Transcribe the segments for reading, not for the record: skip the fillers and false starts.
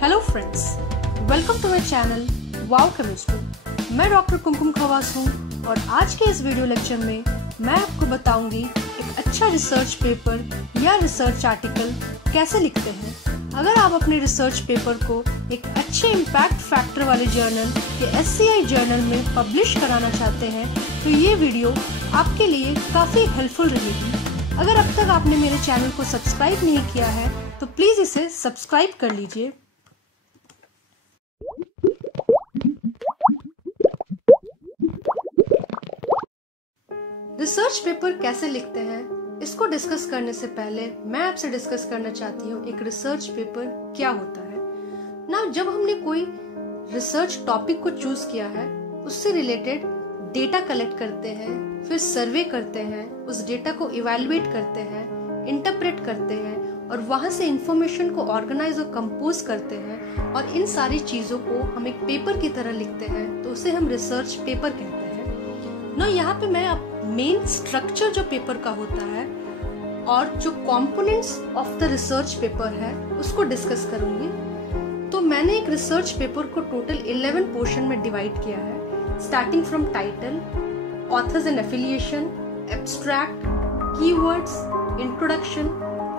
Hello friends, welcome to my channel Wow Chemistry. मैं doctor Kumkum Khawas हूँ और आज के इस वीडियो लेक्चर में मैं आपको बताऊंगी एक अच्छा रिसर्च पेपर या रिसर्च आर्टिकल कैसे लिखते हैं। अगर आप अपने रिसर्च पेपर को एक अच्छे इम्पैक्ट फैक्टर वाले जर्नल या SCI जर्नल में पब्लिश कराना चाहते हैं तो ये वीडियो आपके लिए काफ़ी हेल्पफुल रहेगी। अगर अब तक आपने मेरे चैनल को सब्सक्राइब नहीं किया है तो प्लीज़ इसे सब्सक्राइब कर लीजिए। रिसर्च पेपर कैसे लिखते हैं इसको डिस्कस करने से पहले मैं आपसे डिस्कस करना चाहती हूँ एक रिसर्च पेपर क्या होता है ना। जब हमने कोई रिसर्च टॉपिक को चूज किया है उससे रिलेटेड डेटा कलेक्ट करते हैं, फिर सर्वे करते हैं, उस डेटा को इवैल्यूएट करते हैं, इंटरप्रेट करते हैं और वहां से इंफॉर्मेशन को ऑर्गेनाइज और कंपोज करते हैं और इन सारी चीजों को हम एक पेपर की तरह लिखते हैं तो उसे हम रिसर्च पेपर कहते हैं ना। यहाँ पे मैं मेन स्ट्रक्चर जो पेपर का होता है और जो components of the research paper है उसको डिस्कस करूंगी। तो मैंने एक रिसर्च पेपर को टोटल 11 पोर्शन में डिवाइड किया है, starting from title, authors and affiliation, abstract, keywords, introduction,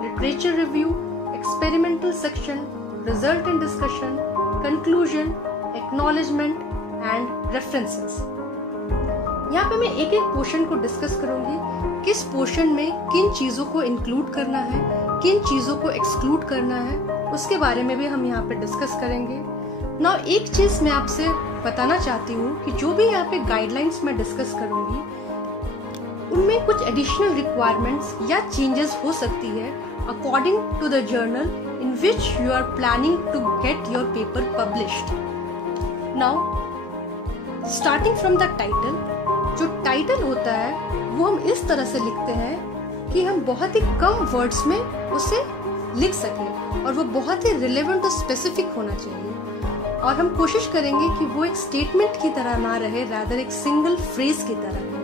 literature review, experimental section, result and discussion, conclusion, acknowledgement and references. यहाँ पे मैं एक एक पोर्शन को डिस्कस करूंगी, किस पोर्शन में किन चीजों को इंक्लूड करना है, किन चीजों को एक्सक्लूड करना है, उसके बारे में भी हम यहाँ पे डिस्कस करेंगे। ना एक चीज मैं आपसे बताना चाहती हूँ कि जो भी यहाँ पे गाइडलाइंस मैं डिस्कस करूंगी उनमें कुछ एडिशनल रिक्वायरमेंट्स या चेंजेस हो सकती है according to the journal in which you are planning to get your paper published. Now starting from the title, जो टाइटल होता है वो हम इस तरह से लिखते हैं कि हम बहुत ही कम वर्ड्स में उसे लिख सकें और वो बहुत ही रिलेवेंट और स्पेसिफिक होना चाहिए और हम कोशिश करेंगे कि वो एक स्टेटमेंट की तरह ना रहे, रादर एक सिंगल फ्रेज की तरह रहे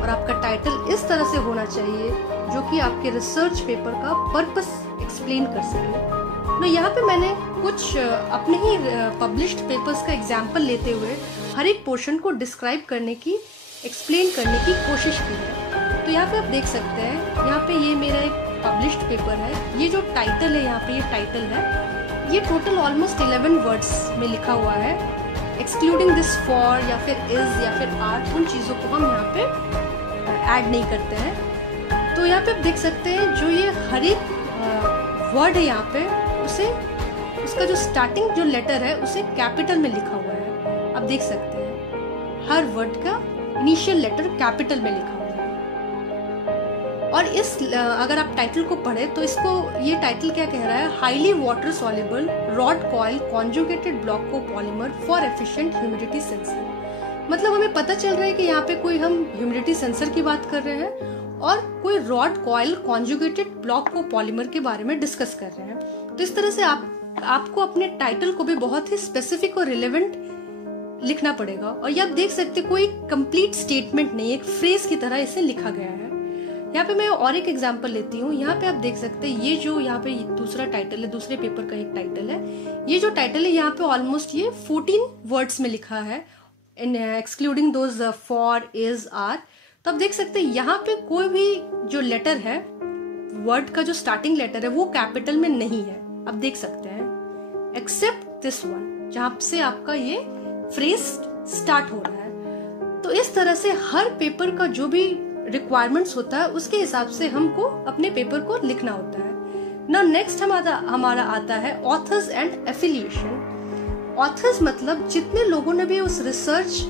और आपका टाइटल इस तरह से होना चाहिए जो कि आपके रिसर्च पेपर का पर्पस एक्सप्लेन कर सके। तो यहाँ पे मैंने कुछ अपने ही पब्लिश्ड पेपर्स का एग्जाम्पल लेते हुए हर एक पोर्शन को डिस्क्राइब करने की, एक्सप्लेन करने की कोशिश की है। तो यहाँ पे आप देख सकते हैं, यहाँ पे ये मेरा एक पब्लिश्ड पेपर है। ये जो टाइटल है, यहाँ पे ये टाइटल है, ये टोटल ऑलमोस्ट 11 वर्ड्स में लिखा हुआ है, एक्सक्लूडिंग दिस फॉर या फिर इज या फिर आर, उन चीज़ों को हम यहाँ पे ऐड नहीं करते हैं। तो यहाँ पे आप देख सकते हैं जो ये हर एक वर्ड है यहाँ पे उसे, उसका जो स्टार्टिंग जो लेटर है उसे कैपिटल में लिखा हुआ है। आप देख सकते हैं हर वर्ड का इनिशियल लेटर कैपिटल में लिखा हुआ है। और इस अगर आप टाइटल को पढ़े तो इसको, ये टाइटल क्या कह रहा है, highly water soluble rod coil conjugated block copolymer for efficient humidity sensor. मतलब हमें पता चल रहा है कि यहाँ पे कोई हम ह्यूमिडिटी सेंसर की बात कर रहे हैं और कोई rod coil conjugated block copolymer के बारे में डिस्कस कर रहे हैं। तो इस तरह से आपको अपने टाइटल को भी बहुत ही स्पेसिफिक और रिलेवेंट लिखना पड़ेगा। और ये आप देख सकते कोई कंप्लीट स्टेटमेंट नहीं, एक फ्रेज की तरह इसे लिखा गया है। यहाँ पे मैं और एक एग्जांपल लेती हूँ। यहाँ पे आप देख सकते हैं ये जो यहाँ पे दूसरा टाइटल है, दूसरे पेपर का एक टाइटल है। ये जो टाइटल है यहाँ पे ऑलमोस्ट ये 14 वर्ड्स में लिखा है, excluding those for, is, are. तो आप देख सकते हैं यहाँ पे कोई भी जो लेटर है, वर्ड का जो स्टार्टिंग लेटर है वो कैपिटल में नहीं है। आप देख सकते हैं एक्सेप्ट दिस वन, जहाँ से आपका ये फ्रेज स्टार्ट हो रहा है। तो इस तरह से हर पेपर का जो भी रिक्वायरमेंट्स होता है उसके हिसाब से हमको अपने पेपर को लिखना होता है ना। नेक्स्ट हमारा आता है ऑथर्स एंड एफिलिएशन। ऑथर्स मतलब जितने लोगों ने भी उस रिसर्च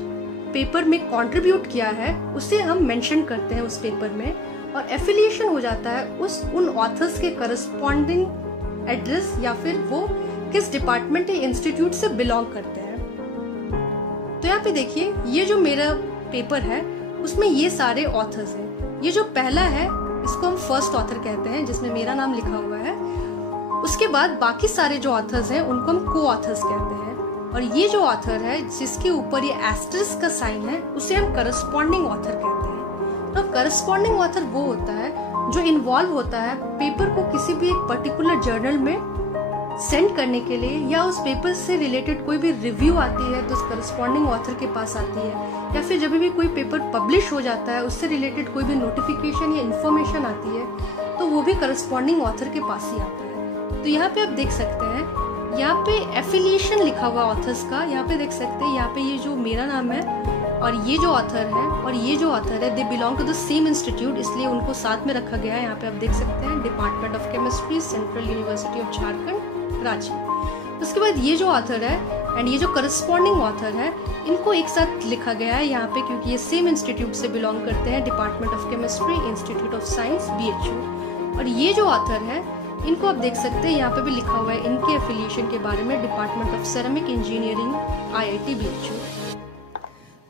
पेपर में कंट्रीब्यूट किया है उसे हम मेंशन करते हैं उस पेपर में, और एफिलिएशन हो जाता है उन ऑथर्स के करस्पॉन्डिंग एड्रेस या फिर वो किस डिपार्टमेंट या इंस्टीट्यूट से बिलोंग करते हैं। तो यहाँ पे देखिए ये जो मेरा पेपर है उसमें ये सारे ऑथर्स हैं। ये जो पहला है इसको हम फर्स्ट ऑथर कहते हैं जिसमें मेरा नाम लिखा हुआ है। उसके बाद बाकी सारे जो ऑथर्स हैं उनको हम को ऑथर्स कहते हैं, और ये जो ऑथर है जिसके ऊपर ये एस्टरिस्क का साइन है उसे हम करस्पॉन्डिंग ऑथर कहते हैं। तो करस्पॉन्डिंग ऑथर वो होता है जो इन्वॉल्व होता है पेपर को किसी भी एक पर्टिकुलर जर्नल में सेंड करने के लिए, या उस पेपर से रिलेटेड कोई भी रिव्यू आती है तो उस करस्पॉन्डिंग ऑथर के पास आती है, या फिर जब भी कोई पेपर पब्लिश हो जाता है उससे रिलेटेड कोई भी नोटिफिकेशन या इन्फॉर्मेशन आती है तो वो भी करस्पॉन्डिंग ऑथर के पास ही आता है। तो यहाँ पे आप देख सकते हैं, यहाँ पे एफिलिएशन लिखा हुआ ऑथर्स का, यहाँ पे देख सकते हैं, यहाँ पे ये जो मेरा नाम है और ये जो ऑथर है और ये जो ऑथर है, they belong to the same institute, इसलिए उनको साथ में रखा गया है। यहाँ पे आप देख सकते हैं department of chemistry, central university of Jharkhand, Ranchi. उसके बाद ये जो ऑथर है एंड ये जो करस्पॉन्डिंग ऑथर है, इनको एक साथ लिखा गया है यहाँ पे, क्योंकि ये सेम इंस्टीट्यूट से बिलोंग करते हैं, department of chemistry, institute of science, BHU। और ये जो ऑथर है, इनको आप देख सकते हैं यहाँ पे भी लिखा हुआ है इनके एफिलिएशन के बारे में, department of ceramic engineering, IIT BHU।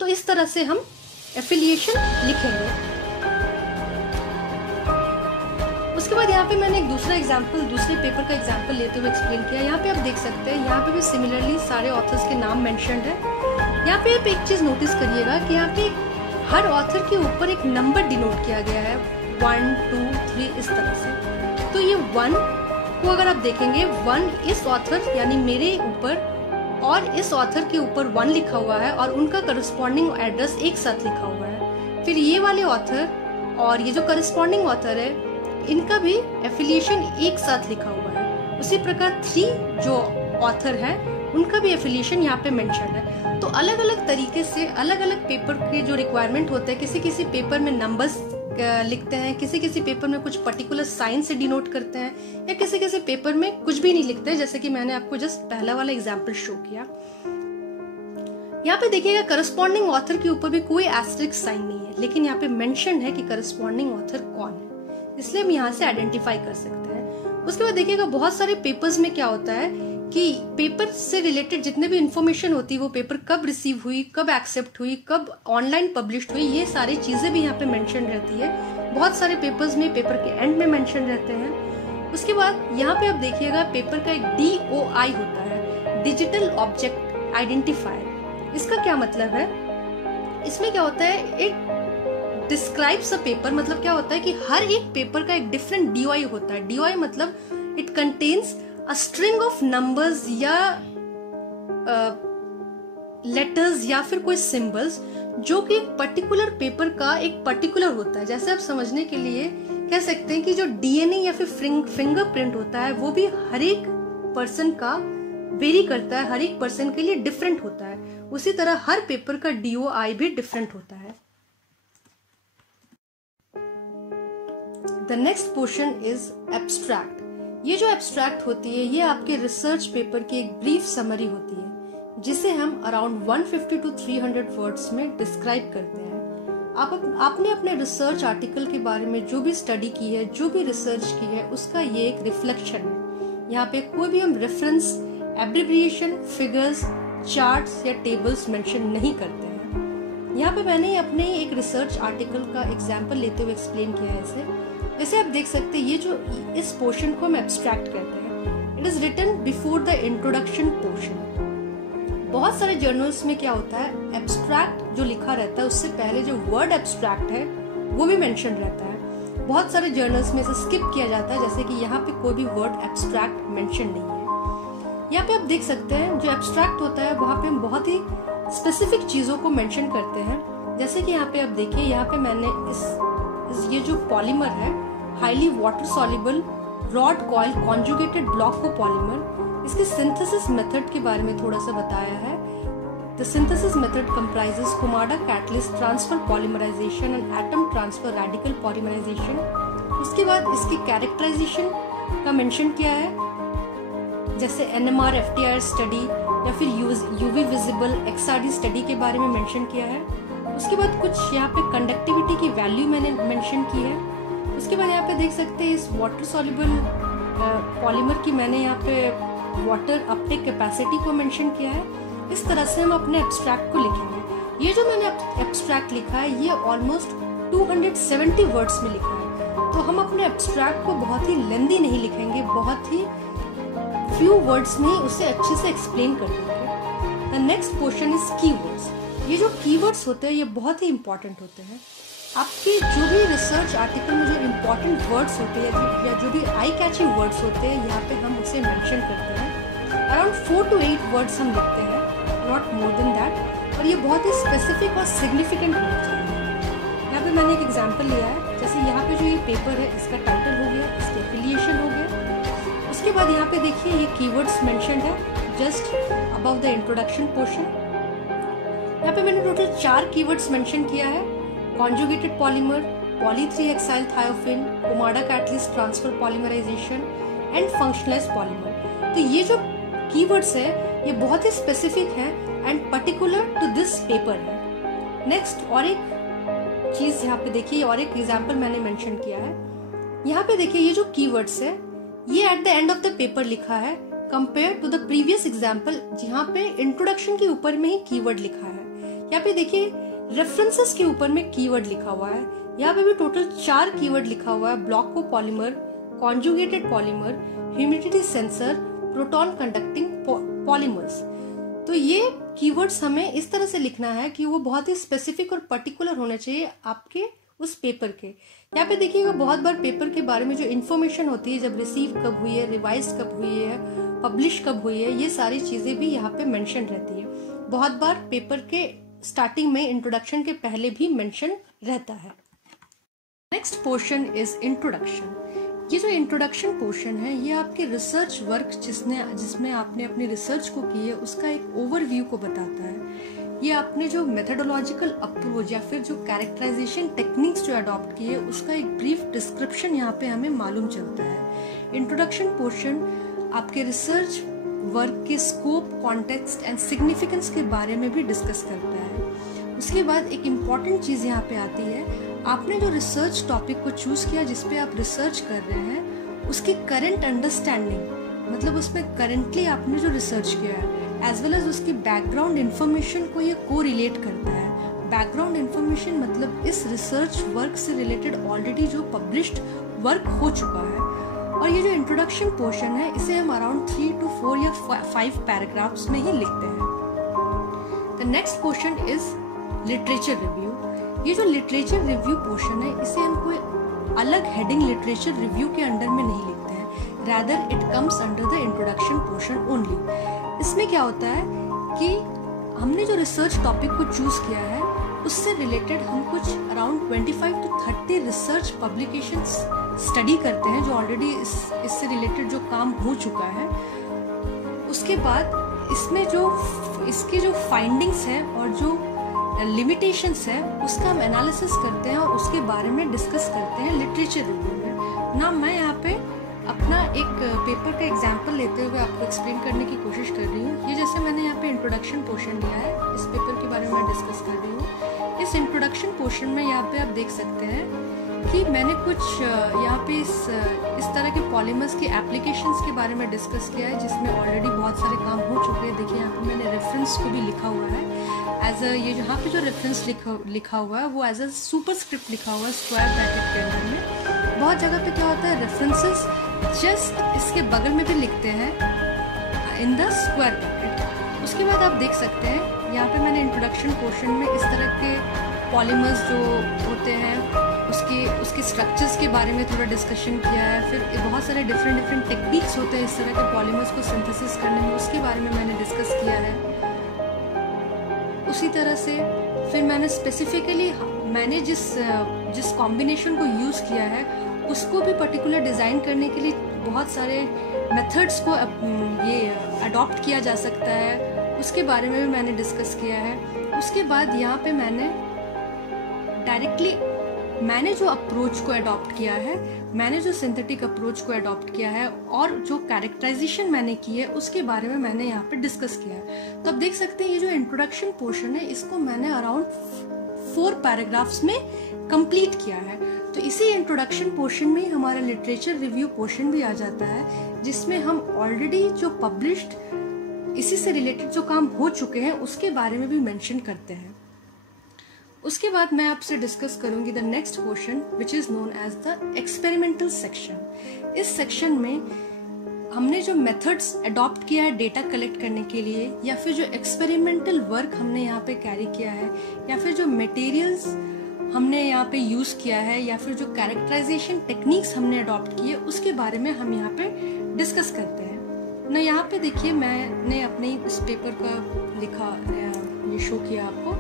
तो इस तरह से हम एफिलिएशन लिखेंगे। उसके बाद यहाँ पे मैंने एक दूसरा एग्जाम्पल, दूसरे पेपर का एग्जाम्पल लेते हुए एक्सप्लेन किया। यहाँ पे आप देख सकते हैं, यहाँ पे भी सिमिलरली सारे ऑथर्स के नाम मेंशन्ड है। यहाँ पे आप एक चीज नोटिस करिएगा कि यहाँ पे हर ऑथर के ऊपर एक नंबर डिनोट किया गया है, 1, 2, 3 इस तरह से। तो ये 1 को अगर आप देखेंगे, 1 इस ऑथर यानी मेरे ऊपर और इस ऑथर के ऊपर 1 लिखा हुआ है और उनका करस्पॉन्डिंग एड्रेस एक साथ लिखा हुआ है। फिर ये वाले ऑथर और ये जो करस्पॉन्डिंग ऑथर है, इनका भी एफिलिएशन एक साथ लिखा हुआ है। उसी प्रकार 3 जो ऑथर है, उनका भी एफिलिएशन यहाँ पे मेंशन है। तो अलग अलग तरीके से अलग अलग पेपर के जो रिक्वायरमेंट होते हैं, किसी किसी पेपर में नंबर्स लिखते हैं, किसी किसी पेपर में कुछ पर्टिकुलर साइन से डिनोट करते हैं, या किसी किसी पेपर में कुछ भी नहीं लिखते, जैसे कि मैंने आपको जस्ट पहला वाला एग्जांपल शो किया। यहाँ पे देखिएगा करस्पॉन्डिंग ऑथर के ऊपर भी कोई एस्टेरिस्क साइन नहीं है, लेकिन यहाँ पे मेंशन है कि करस्पॉन्डिंग ऑथर कौन है, इसलिए हम यहाँ से आइडेंटिफाई कर सकते हैं। उसके बाद देखिएगा बहुत सारे पेपर्स में क्या होता है कि पेपर से रिलेटेड जितने भी इंफॉर्मेशन होती है, वो पेपर कब रिसीव हुई, कब एक्सेप्ट हुई, कब ऑनलाइन पब्लिश हुई, ये सारी चीजें भी यहाँ पे मेंशन रहती है। बहुत सारे पेपर्स में पेपर के एंड में मेंशन रहते हैं। उसके बाद यहाँ पे आप देखिएगा पेपर का एक DOI होता है, डिजिटल ऑब्जेक्ट आइडेंटिफायर। इसका क्या मतलब है? इसमें क्या होता है, एक डिस्क्राइब्स अ पेपर, मतलब क्या होता है कि हर एक पेपर का एक डिफरेंट DOI होता है। DOI मतलब it contains a string of numbers या लेटर्स या फिर कोई सिंबल्स जो कि एक पर्टिकुलर पेपर का एक पर्टिकुलर होता है। जैसे आप समझने के लिए कह सकते हैं कि जो DNA या फिर फिंगरप्रिंट होता है, वो भी हर एक पर्सन का वेरी करता है, हर एक पर्सन के लिए डिफरेंट होता है। उसी तरह हर पेपर का DOI भी डिफरेंट होता है। The next portion is abstract. ये जो एब्स्ट्रैक्ट होती है, ये आपके रिसर्च पेपर की एक ब्रीफ समरी होती है, जिसे हम अराउंड 150 to 300 वर्ड्स में डिस्क्राइब करते हैं। आपने अपने रिसर्च आर्टिकल के बारे में जो भी स्टडी की है, जो भी रिसर्च की है, उसका ये एक रिफ्लेक्शन है। यहाँ पे कोई भी हम रेफरेंस, एब्रिविएशन, फिगर्स, चार्ट्स या टेबल्स मेंशन नहीं करते हैं। यहाँ पे मैंने अपने एक रिसर्च आर्टिकल का एग्जाम्पल लेते हुए एक्सप्लेन किया है इसे। जैसे आप देख सकते हैं, ये जो इस पोर्शन को हम एब्स्ट्रैक्ट कहते हैं। It is written before the introduction portion. बहुत सारे जर्नल्स में क्या होता है, एब्स्ट्रैक्ट जो लिखा रहता है उससे पहले जो वर्ड एब्स्ट्रैक्ट है वो भी मेंशन रहता है। बहुत सारे जर्नल्स में इसे स्किप किया जाता है, जैसे कि यहाँ पे कोई भी वर्ड एब्स्ट्रैक्ट मेंशन नहीं है। यहाँ पे आप देख सकते हैं जो एब्स्ट्रैक्ट होता है वहाँ पे हम बहुत ही स्पेसिफिक चीजों को मेंशन करते हैं। जैसे कि यहाँ पे आप देखिए, यहाँ पे मैंने ये जो पॉलीमर है, highly water soluble rod coil conjugated block copolymer, इसके सिंथेसिस मेथड के बारे में थोड़ा सा बताया है। The synthesis method comprises Kumada catalyst transfer polymerization and atom transfer radical polymerization. उसके बाद इसकी कैरेक्टराइजेशन का मेंशन किया है, जैसे NMR FTIR स्टडी या फिर UV विजिबल XRD स्टडी के बारे में मेंशन किया है। उसके बाद कुछ यहाँ पे कंडक्टिविटी की वैल्यू मैंने मेंशन की है। उसके बाद यहाँ पे देख सकते हैं इस वाटर सॉल्युबल पॉलीमर की मैंने यहाँ पे वाटर अपटेक कैपेसिटी को मेंशन किया है। इस तरह से हम अपने एब्स्ट्रैक्ट को लिखेंगे। ये जो मैंने एब्स्ट्रैक्ट लिखा है, ये ऑलमोस्ट 270 वर्ड्स में लिखा है। तो हम अपने एब्स्ट्रैक्ट को बहुत ही लेंदी नहीं लिखेंगे, बहुत ही फ्यू वर्ड्स में उसे अच्छे से एक्सप्लेन कर देंगे। The next portion is keywords. ये जो कीवर्ड्स होते हैं ये बहुत ही इंपॉर्टेंट होते हैं। आपके जो भी रिसर्च आर्टिकल में जो इम्पोर्टेंट वर्ड्स होते हैं या जो भी आई कैचिंग वर्ड्स होते हैं, यहाँ पे हम उसे मेंशन करते हैं। अराउंड 4 to 8 वर्ड्स हम लिखते हैं, नॉट मोर देन दैट, और ये बहुत ही स्पेसिफिक और सिग्निफिकेंट होना चाहिए। यहाँ पे मैंने एक एग्जांपल लिया है, जैसे यहाँ पे जो ये पेपर है इसका टाइटल हो गया, इसकी एफिलिएशन हो गया। उसके बाद यहाँ पे देखिए ये कीवर्ड्स मेंशन्ड है just above the introduction portion. यहाँ पे मैंने टोटल 4 कीवर्ड्स मेंशन किया है, conjugated polymer, poly3-hexyl thiophin, Pomada catalyst transfer polymerization and functionalized polymer. तो ये जो कीवर्ड्स है ये बहुत ही स्पेसिफिक है and particular to this paper है। नेक्स्ट और एक चीज यहाँ पे देखिए, और एक एग्जांपल मैंने मेंशन किया है। यहाँ पे देखिए ये जो कीवर्ड्स है ये at the end of the paper लिखा है compare to the previous example जहाँ पे इंट्रोडक्शन के ऊपर में ही कीवर्ड लिखा है। यहाँ पे देखिए रेफरेंसेस के ऊपर में कीवर्ड लिखा हुआ है। यहाँ पे भी टोटल 4 कीवर्ड लिखा हुआ है, block copolymer, conjugated polymer, humidity sensor, proton conducting polymers. तो ये कीवर्ड्स हमें इस तरह से लिखना है कि वो बहुत ही स्पेसिफिक और पर्टिकुलर होने चाहिए आपके उस पेपर के। यहाँ पे देखिएगा बहुत बार पेपर के बारे में जो इन्फॉर्मेशन होती है, जब रिसीव कब हुई है, रिवाइज कब हुई है, पब्लिश कब हुई है, ये सारी चीजें भी यहाँ पे मेंशन रहती है। बहुत बार पेपर के स्टार्टिंग में इंट्रोडक्शन के पहले भी मेंशन रहता है। Next portion is introduction. ये जो इंट्रोडक्शन पोर्शन है ये आपके रिसर्च वर्क जिसमें आपने अपनी रिसर्च को की है उसका एक ओवरव्यू को बताता है। ये आपने जो मेथोडोलॉजिकल अप्रोच या फिर जो कैरेक्टराइजेशन टेक्निक्स जो अडॉप्ट की है उसका एक ब्रीफ डिस्क्रिप्शन यहाँ पे हमें मालूम चलता है। इंट्रोडक्शन पोर्शन आपके रिसर्च वर्क के स्कोप, कॉन्टेक्स्ट एंड सिग्निफिकेंस के बारे में भी डिस्कस करता है। उसके बाद एक इम्पॉर्टेंट चीज यहाँ पे आती है, आपने जो रिसर्च टॉपिक को चूज किया जिसपे आप रिसर्च कर रहे हैं उसकी करंट अंडरस्टैंडिंग, मतलब उसमें करंटली आपने जो रिसर्च किया है एज वेल एज उसकी बैकग्राउंड इन्फॉर्मेशन को ये को रिलेट करता है। बैकग्राउंड इन्फॉर्मेशन मतलब इस रिसर्च वर्क से रिलेटेड ऑलरेडी जो पब्लिश्ड वर्क हो चुका है। और ये जो इंट्रोडक्शन पोर्शन है इसे हम अराउंड 3 to 4 या 5 पैराग्राफ्स में ही लिखते हैं। The next portion is literature review. ये जो लिटरेचर रिव्यू पोर्शन है इसे हम कोई अलग हेडिंग लिटरेचर रिव्यू के अंडर में नहीं लिखते हैं, rather it comes under the introduction portion only. इसमें क्या होता है कि हमने जो रिसर्च टॉपिक को चूज किया है उससे रिलेटेड हम कुछ around 25 to 30 research publications study करते हैं जो ऑलरेडी इससे रिलेटेड जो काम हो चुका है। उसके बाद इसमें जो इसके जो फाइंडिंग्स हैं और जो लिमिटेशंस है उसका हम एनालिसिस करते हैं और उसके बारे में डिस्कस करते हैं लिटरेचर रिव्यू में। ना मैं यहाँ पे अपना एक पेपर का एग्जांपल लेते हुए आपको एक्सप्लेन करने की कोशिश कर रही हूँ। ये जैसे मैंने यहाँ पे इंट्रोडक्शन पोर्शन लिया है, इस पेपर के बारे में मैं डिस्कस कर रही हूँ। इस इंट्रोडक्शन पोर्शन में यहाँ पे आप देख सकते हैं कि मैंने कुछ यहाँ पे इस तरह के पॉलीमर्स की एप्लीकेशंस के बारे में डिस्कस किया है जिसमें ऑलरेडी बहुत सारे काम हो चुके हैं। देखिए यहाँ पे मैंने रेफरेंस को भी लिखा हुआ है एज अ, ये यहाँ पे जो रेफरेंस लिखा हुआ है वो एज अ सुपरस्क्रिप्ट लिखा हुआ है स्क्वायर ब्रैकेट के अंदर में। बहुत जगह पे क्या होता है रेफरेंसेस जस्ट इसके बगल में भी लिखते हैं इन द स्क्वायर ब्रैकेट। उसके बाद आप देख सकते हैं यहाँ पे मैंने इंट्रोडक्शन पोर्शन में इस तरह के पॉलीमर्स जो होते हैं उसके स्ट्रक्चर्स के बारे में थोड़ा डिस्कशन किया है। फिर बहुत सारे डिफरेंट टेक्निक्स होते हैं इस तरह के पॉलीमर्स को सिंथेसिस करने में, उसके बारे में मैंने डिस्कस किया है। उसी तरह से फिर मैंने स्पेसिफिकली मैंने जिस कॉम्बिनेशन को यूज़ किया है उसको भी पर्टिकुलर डिज़ाइन करने के लिए बहुत सारे मेथड्स को ये अडॉप्ट किया जा सकता है, उसके बारे में भी मैंने डिस्कस किया है। उसके बाद यहाँ पे मैंने जो अप्रोच को अडॉप्ट किया है, मैंने जो सिंथेटिक अप्रोच को अडॉप्ट किया है और जो कैरेक्टराइजेशन मैंने की है उसके बारे में मैंने यहाँ पे डिस्कस किया है। तो आप देख सकते हैं ये जो इंट्रोडक्शन पोर्शन है इसको मैंने अराउंड 4 पैराग्राफ्स में कंप्लीट किया है। तो इसी इंट्रोडक्शन पोर्शन में हमारा लिटरेचर रिव्यू पोर्शन भी आ जाता है जिसमें हम ऑलरेडी जो पब्लिश्ड इसी से रिलेटेड जो काम हो चुके हैं उसके बारे में भी मेंशन करते हैं। उसके बाद मैं आपसे डिस्कस करूंगी the next portion which is known as the experimental section. इस सेक्शन में हमने जो मेथड्स अडॉप्ट किया है डेटा कलेक्ट करने के लिए, या फिर जो एक्सपेरिमेंटल वर्क हमने यहाँ पे कैरी किया है, या फिर जो मटेरियल्स हमने यहाँ पे यूज़ किया है या फिर जो कैरेक्टराइजेशन टेक्निक्स हमने अडॉप्ट किए उसके बारे में हम यहाँ पे डिस्कस करते हैं ना। यहाँ पे देखिए मैंने अपने इस पेपर का लिखा, ये शो किया आपको।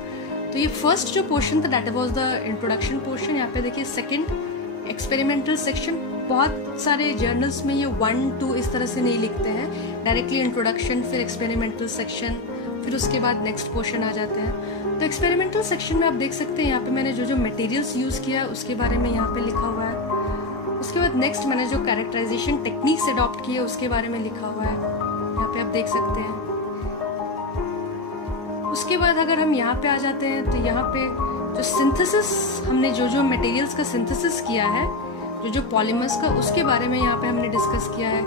तो ये फर्स्ट जो पोर्शन था that was the introduction portion. यहाँ पे देखिए सेकंड एक्सपेरिमेंटल सेक्शन। बहुत सारे जर्नल्स में ये 1-2 इस तरह से नहीं लिखते हैं, डायरेक्टली इंट्रोडक्शन फिर एक्सपेरिमेंटल सेक्शन फिर उसके बाद नेक्स्ट पोर्शन आ जाते हैं। तो एक्सपेरिमेंटल सेक्शन में आप देख सकते हैं यहाँ पे मैंने जो मटेरियल्स यूज़ किया है उसके बारे में यहाँ पे लिखा हुआ है। उसके बाद नेक्स्ट मैंने जो कैरेक्टराइजेशन टेक्निक्स अडॉप्ट किए उसके बारे में लिखा हुआ है, यहाँ पे आप देख सकते हैं। उसके बाद अगर हम यहाँ पे आ जाते हैं तो यहाँ पे जो सिंथेसिस हमने जो मटेरियल्स का सिंथेसिस किया है, जो पॉलीमर्स का, उसके बारे में यहाँ पे हमने डिस्कस किया है।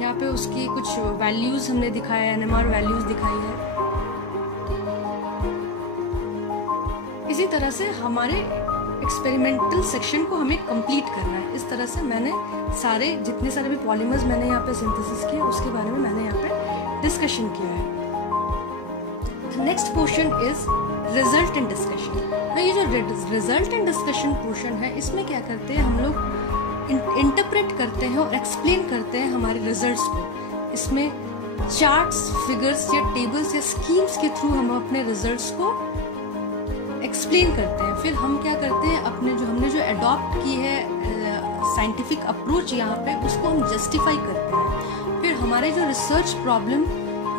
यहाँ पे उसकी कुछ वैल्यूज हमने दिखाया है, NMR वैल्यूज दिखाई है। इसी तरह से हमारे एक्सपेरिमेंटल सेक्शन को हमें कंप्लीट करना है। इस तरह से मैंने सारे जितने सारे भी पॉलीमर्स मैंने यहाँ पे सिंथेसिस किए उसके बारे में मैंने यहाँ पे डिस्कशन किया है। Next portion is result and discussion. ये जो रिजल्ट एंड डिस्कशन पोर्शन है इसमें क्या करते हैं हम लोग इंटरप्रेट करते हैं और एक्सप्लेन करते हैं हमारे रिजल्ट्स को। इसमें चार्ट्स, फिगर्स या टेबल्स या स्कीम्स के थ्रू हम अपने रिजल्ट्स को एक्सप्लेन करते हैं। फिर हम क्या करते हैं हमने जो अडॉप्ट की है साइंटिफिक अप्रोच यहाँ पे उसको हम जस्टिफाई करते हैं। फिर हमारे जो रिसर्च प्रॉब्लम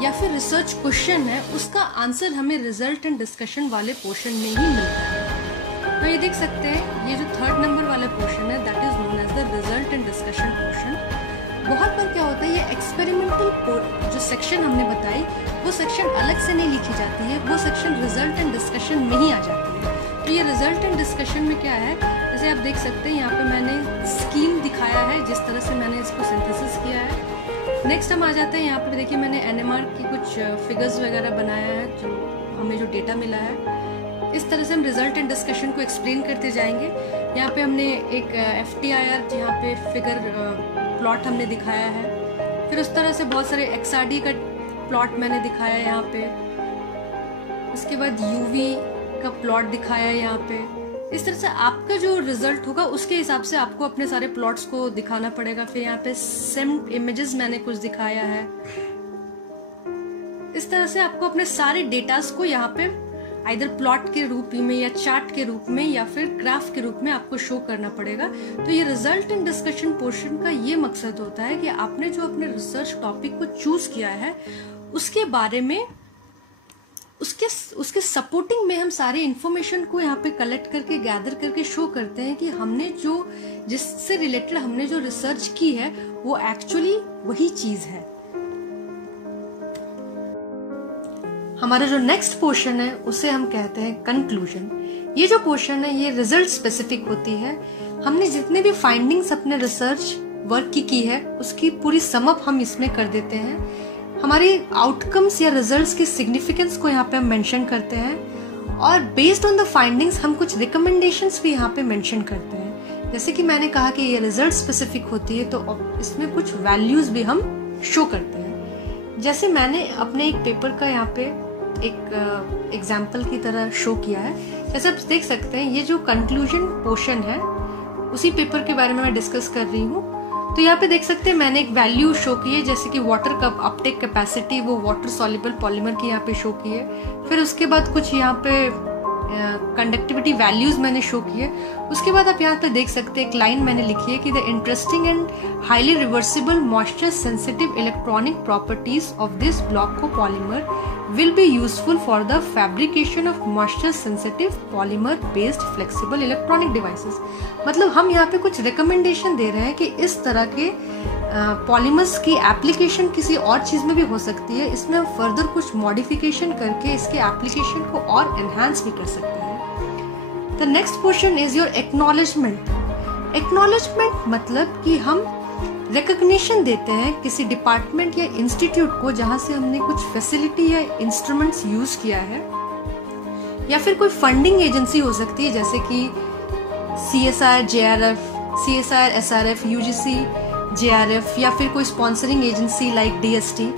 या फिर रिसर्च क्वेश्चन है उसका आंसर हमें रिजल्ट एंड डिस्कशन वाले पोर्शन में ही मिलता है। तो ये देख सकते हैं ये जो 3rd नंबर वाला पोर्शन है that is known as the result and discussion portion. बहुत बार क्या होता है ये एक्सपेरिमेंटल जो सेक्शन हमने बताई वो सेक्शन अलग से नहीं लिखी जाती है, वो सेक्शन रिजल्ट एंड डिस्कशन में ही आ जाती है। तो ये रिजल्ट एंड डिस्कशन में क्या है, जैसे आप देख सकते हैं यहाँ पे मैंने स्कीम दिखाया है जिस तरह से मैंने इसको सिंथेसिस किया है। नेक्स्ट हम आ जाते हैं यहाँ पे देखिए मैंने NMR की कुछ फिगर्स वगैरह बनाया है, जो हमें जो डेटा मिला है। इस तरह से हम रिजल्ट एंड डिस्कशन को एक्सप्लेन करते जाएंगे। यहाँ पे हमने एक FTIR यहाँ पे फिगर प्लॉट हमने दिखाया है। फिर उस तरह से बहुत सारे XRD का प्लॉट मैंने दिखाया है यहाँ पे। उसके बाद UV का प्लॉट दिखाया है यहाँ पे। इस तरह से आपका जो रिजल्ट होगा उसके हिसाब से आपको अपने सारे प्लॉट्स को दिखाना पड़ेगा। फिर यहाँ पे सिम इमेजेस मैंने कुछ दिखाया है। इस तरह से आपको अपने सारे डेटास को यहाँ पे आइदर प्लॉट के रूप में या चार्ट के रूप में या फिर ग्राफ के रूप में आपको शो करना पड़ेगा। तो ये रिजल्ट एंड डिस्कशन पोर्शन का ये मकसद होता है कि आपने जो अपने रिसर्च टॉपिक को चूज किया है उसके बारे में उसके सपोर्टिंग में हम सारे इंफॉर्मेशन को यहाँ पे कलेक्ट करके गैदर करके शो करते हैं कि हमने जिससे रिलेटेड हमने जो रिसर्च की है वो एक्चुअली वही चीज है। हमारा जो नेक्स्ट पोर्शन है उसे हम कहते हैं कंक्लूजन। ये जो पोर्शन है ये रिजल्ट स्पेसिफिक होती है। हमने जितने भी फाइंडिंग्स अपने रिसर्च वर्क की है उसकी पूरी समअप हम इसमें कर देते हैं। हमारी आउटकम्स या रिजल्ट्स की सिग्निफिकेंस को यहाँ पे हम मेंशन करते हैं और बेस्ड ऑन द फाइंडिंग्स हम कुछ रिकमेंडेशंस भी यहाँ पे मेंशन करते हैं। जैसे कि मैंने कहा कि ये रिजल्ट स्पेसिफिक होती है तो इसमें कुछ वैल्यूज भी हम शो करते हैं। जैसे मैंने अपने एक पेपर का यहाँ पे एक एग्जाम्पल की तरह शो किया है। जैसे आप देख सकते हैं ये जो कंक्लूजन पोर्शन है उसी पेपर के बारे में मैं डिस्कस कर रही हूँ। तो यहाँ पे देख सकते हैं मैंने एक वैल्यू शो की है जैसे कि वाटर का अपटेक कैपेसिटी, वो वाटर सॉल्युबल पॉलीमर की यहाँ पे शो की है। फिर उसके बाद कुछ यहाँ पे कंडक्टिविटी वैल्यूज मैंने शो किए। उसके बाद आप यहाँ पे देख सकते हैं एक लाइन मैंने लिखी है कि the interesting and highly reversible moisture sensitive electronic properties of this block को polymer will be useful for the fabrication of moisture sensitive polymer based flexible electronic devices। मतलब हम यहाँ पे कुछ रिकमेंडेशन दे रहे हैं कि इस तरह के पॉलीमर्स की एप्लीकेशन किसी और चीज में भी हो सकती है। इसमें हम फर्दर कुछ मॉडिफिकेशन करके इसके एप्लीकेशन को और एनहांस भी कर सकते हैं। The next portion is your acknowledgement. Acknowledgement मतलब कि हम रिकग्निशन देते हैं किसी डिपार्टमेंट या इंस्टीट्यूट को जहां से हमने कुछ फैसिलिटी या इंस्ट्रूमेंट्स यूज किया है, या फिर कोई फंडिंग एजेंसी हो सकती है जैसे कि CSIR, JRF, CSIR, SRF, UGC, JRF, या फिर कोई स्पॉन्सरिंग एजेंसी लाइक DST,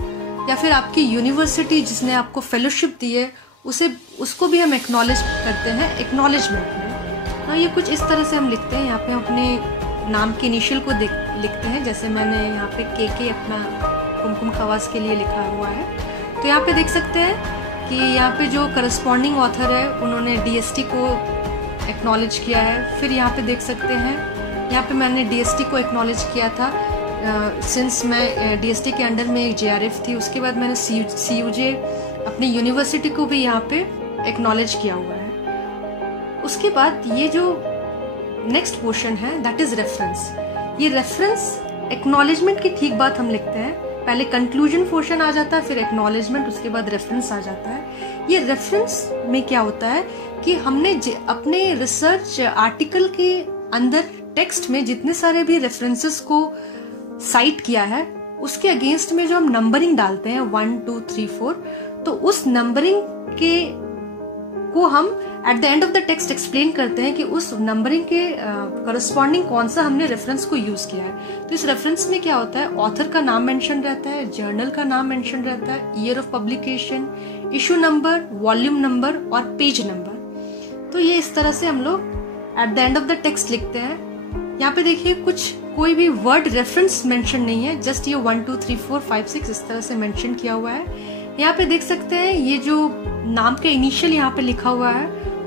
या फिर आपकी यूनिवर्सिटी जिसने आपको फेलोशिप दी है उसको भी हम एक्नॉलेज करते हैं एक्नॉलेजमेंट में। हाँ, ये कुछ इस तरह से हम लिखते हैं। यहाँ पे हम अपने नाम के इनिशियल को लिखते हैं, जैसे मैंने यहाँ पे के अपना कुमकुम खवास के लिए लिखा हुआ है। तो यहाँ पे देख सकते हैं कि यहाँ पे जो करस्पॉन्डिंग ऑथर है उन्होंने DST को एक्नॉलेज किया है। फिर यहाँ पे देख सकते हैं, यहाँ पे मैंने DST को एक्नॉलेज किया था सिंस मैं DST के अंडर में एक JRF थी। उसके बाद मैंने CUJ अपनी यूनिवर्सिटी को भी यहाँ पे एक्नॉलेज किया हुआ है। उसके बाद ये जो नेक्स्ट पोर्शन है दैट इज रेफरेंस। ये रेफरेंस एक्नॉलेजमेंट की ठीक बात हम लिखते हैं, पहले कंक्लूजन पोर्शन आ जाता है, फिर एक्नॉलेजमेंट, उसके बाद रेफरेंस आ जाता है। ये रेफरेंस में क्या होता है कि हमने अपने रिसर्च आर्टिकल के अंदर टेक्स्ट में जितने सारे भी रेफरेंसेस को साइट किया है उसके अगेंस्ट में जो हम नंबरिंग डालते हैं 1 2 3 4, तो उस नंबरिंग को हम eight the end of the text explain करते हैं कि उस नंबरिंग के करस्पॉन्डिंग कौन सा हमने रेफरेंस को यूज किया है। तो इस रेफरेंस में क्या होता है, ऑथर का नाम मेंशन रहता है, जर्नल का नाम मेंशन रहता है, year of publication, issue number, volume number और पेज नंबर। तो ये इस तरह से हम लोग eight the end of the text लिखते हैं। यहाँ पे देखिए कोई भी वर्ड रेफरेंस मेंशन नहीं है, जस्ट ये 1 2 3 4 5 6 इस तरह से मेंशन किया हुआ है। यहाँ पे देख सकते हैं ये जो नाम के इनिशियल यहाँ पे लिखा हुआ है,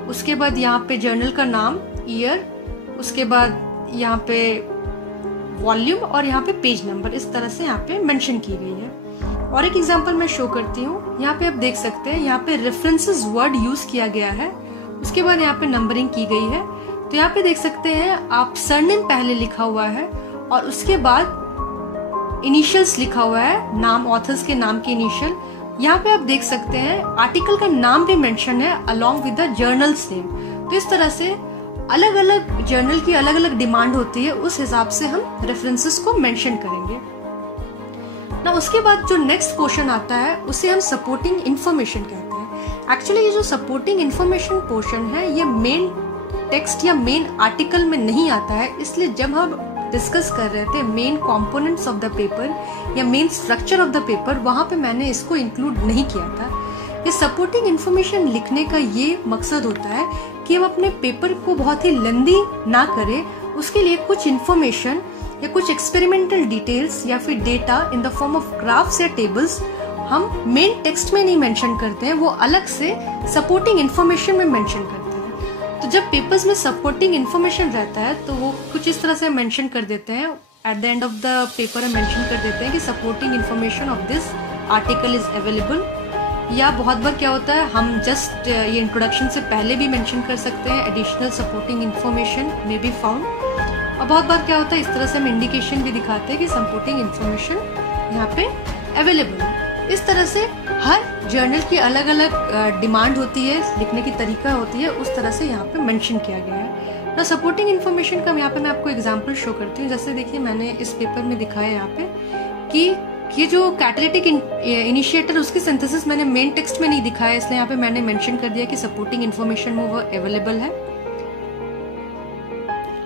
उसके बाद यहाँ पे जर्नल का नाम, ईयर, उसके बाद यहाँ पे वॉल्यूम और यहाँ पे पेज नंबर, इस तरह से यहाँ पे मेंशन की गई है। और एक एग्जांपल मैं शो करती हूँ। यहाँ पे आप देख सकते हैं यहाँ पे रेफरेंसेस वर्ड यूज किया गया है, उसके बाद यहाँ पे नंबरिंग की गई है। तो यहाँ पे देख सकते हैं आप सरनेम पहले लिखा हुआ है और उसके बाद इनिशियल्स लिखा हुआ है, नाम, ऑथर्स के नाम के इनिशियल। यहाँ पे आप देख सकते हैं आर्टिकल का नाम भी मेंशन है along with the journals name. तो इस तरह से अलग अलग जर्नल की अलग अलग डिमांड होती है, उस हिसाब से हम रेफरेंसेस को मेंशन करेंगे ना। उसके बाद जो नेक्स्ट पोर्शन आता है उसे हम सपोर्टिंग इंफॉर्मेशन कहते हैं। एक्चुअली ये जो सपोर्टिंग इंफॉर्मेशन पोर्शन है ये मेन टेक्स्ट या मेन आर्टिकल में नहीं आता है, इसलिए जब हम डिस्कस कर रहे थे main components of the paper या main structure of the paper, वहां पे मैंने इसको इंक्लूड नहीं किया था। ये सपोर्टिंग इंफॉर्मेशन लिखने का ये मकसद होता है कि हम अपने पेपर को बहुत ही लेंदी ना करें, उसके लिए कुछ इंफॉर्मेशन या कुछ एक्सपेरिमेंटल डिटेल्स या फिर data in the form of graphs या टेबल्स हम मेन टेक्स्ट में नहीं मेंशन करते हैं, वो अलग से सपोर्टिंग इंफॉर्मेशन में मेंशन करते हैं। तो जब पेपर्स में सपोर्टिंग इंफॉर्मेशन रहता है तो वो कुछ इस तरह से मेंशन कर देते हैं, eight the end of the paper हम मेंशन कर देते हैं कि supporting information of this article is available. या बहुत बार क्या होता है हम जस्ट ये इंट्रोडक्शन से पहले भी मेंशन कर सकते हैं additional supporting information may be found. और बहुत बार क्या होता है इस तरह से हम इंडिकेशन भी दिखाते हैं कि सपोर्टिंग इंफॉर्मेशन यहाँ पे अवेलेबल है। इस तरह से हर जर्नल की अलग अलग डिमांड होती है, लिखने की तरीका होती है, उस तरह से यहाँ पे मेंशन किया गया है ना। सपोर्टिंग इन्फॉर्मेशन का यहाँ पे मैं आपको एग्जांपल शो करती हूँ। जैसे देखिए मैंने इस पेपर में दिखाया यहाँ पे कि ये जो कैटालिटिक इनिशिएटर उसकी सिंथेसिस मैंने मेन टेक्स्ट में नहीं दिखाया, इसलिए यहाँ पे मैंने मेंशन कर दिया कि सपोर्टिंग इन्फॉर्मेशन वो अवेलेबल है।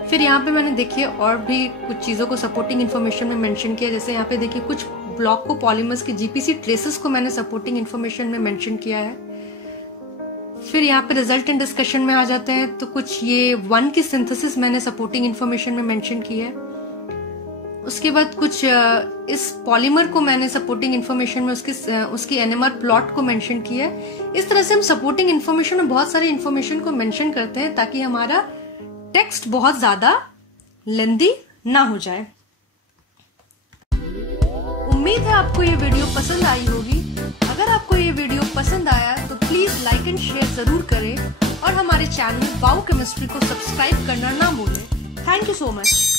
फिर यहाँ पे मैंने देखिए और भी कुछ चीजों को सपोर्टिंग इन्फॉर्मेशन में मेंशन किया। जैसे यहाँ पे देखिए कुछ ब्लॉक को पॉलीमर्स के जीपीसी ट्रेसेस को मैंने सपोर्टिंग इन्फॉर्मेशन में मेंशन किया है। फिर यहाँ पे रिजल्ट एंड डिस्कशन में आ जाते हैं तो कुछ ये 1 की सिंथेसिस मैंने सपोर्टिंग इन्फॉर्मेशन में मेंशन की है। उसके बाद कुछ इस पॉलीमर को मैंने सपोर्टिंग इन्फॉर्मेशन में उसकी एनएमआर प्लॉट को मेंशन किया है। इस तरह से हम सपोर्टिंग इन्फॉर्मेशन में बहुत सारी इन्फॉर्मेशन को मेंशन करते हैं ताकि हमारा टेक्स्ट बहुत ज्यादा लेंदी ना हो जाए। उम्मीद है आपको ये वीडियो पसंद आई होगी। अगर आपको ये वीडियो पसंद आया तो प्लीज लाइक एंड शेयर जरूर करें और हमारे चैनल वाओ केमिस्ट्री को सब्सक्राइब करना ना भूलें। Thank you so much.